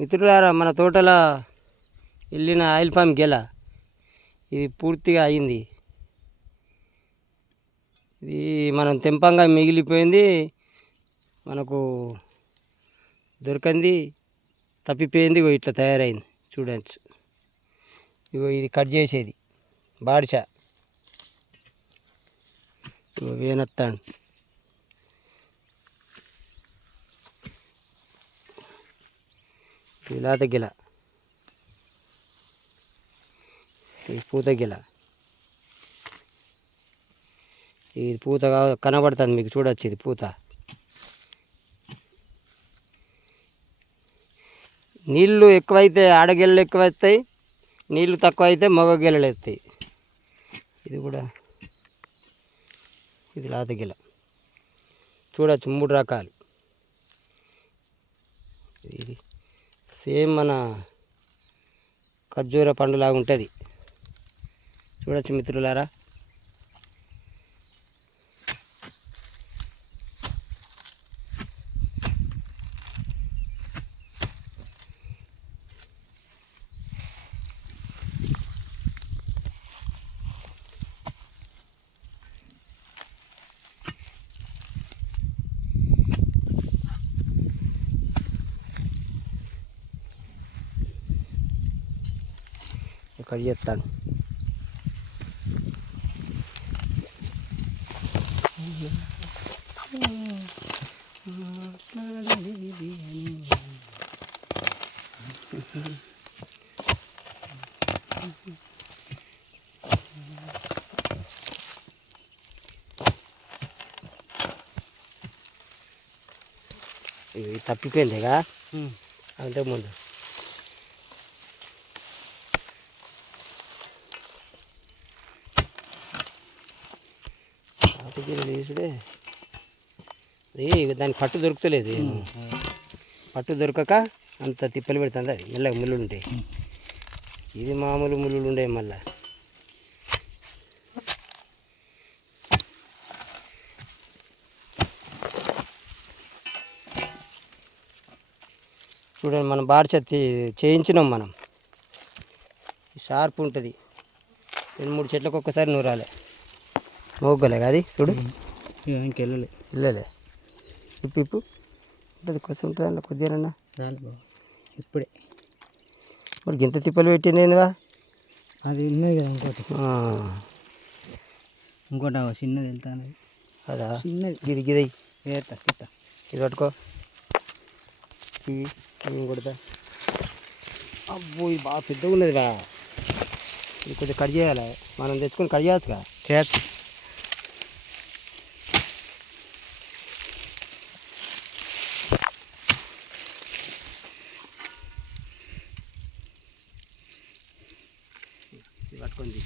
మిత్రులారా, మన తోటల వెళ్ళిన ఆయిల్ పామ్ గెల ఇది పూర్తిగా అయింది. ఇది మనం తెంపంగా మిగిలిపోయింది, మనకు దొరికింది, తప్పిపోయింది. ఇగో ఇట్లా తయారైంది చూడవచ్చు. ఇగో ఇది కట్ చేసేది బాడిషా. ఇగో వేనత్తాను. ఇలా తగ్గిల ఇది పూత గిల. ఇది పూత కనబడుతుంది మీకు, చూడవచ్చు. ఇది పూత. నీళ్ళు ఎక్కువైతే ఆడగెలలు ఎక్కువ వస్తాయి, నీళ్ళు తక్కువ అయితే మగ గెలలు వస్తాయి. ఇది కూడా ఇది లాత గిల చూడవచ్చు. 3 రకాలు. ఇది సేమ్ మన ఖర్జూర పండులాగా ఉంటుంది. చూడవచ్చు మిత్రులారా. కట్ చేస్తాను. ఇది తప్పిపోయిందిగా అంతకుముందు. తీసుడే దానికి పట్టు దొరుకుతలేదు. పట్టు దొరకక అంత తిప్పలు పెడుతుంది. అది మెల్లగా ముళ్ళులు ఉంటాయి. ఇది మామూలు ముళ్ళులు ఉండే. మళ్ళా చూడండి, మనం బాడిషా చేయించినాం. మనం షార్ప్ ఉంటుంది. 2-3 చెట్లకు ఒక్కసారి నూరాలి. మోగ్గలే కాదు చూడు. ఇంకెళ్ళలే వెళ్ళలే. ఇప్పు ఉంటుంది, కొంచెం ఉంటుంది అన్న కొద్దిగా. ఇప్పుడే మరి గింత తిప్పలు పెట్టింది ఏందివా? అది ఉన్నది కదా ఇంకోటి. ఇంకోటి చిన్నది వెళ్తాను. అదా చిన్నది. గిది గిది తిత్తా. ఇది పట్టుకో. ఇది కొడతా. అబ్బో, ఇది బాగా పెద్దగా ఉన్నదిరా. ఇది కొద్దిగా కట్ చేయాలి. మనం తెచ్చుకొని కట్ చేయొచ్చుగా. చేయచ్చు. పట్టుకుంది.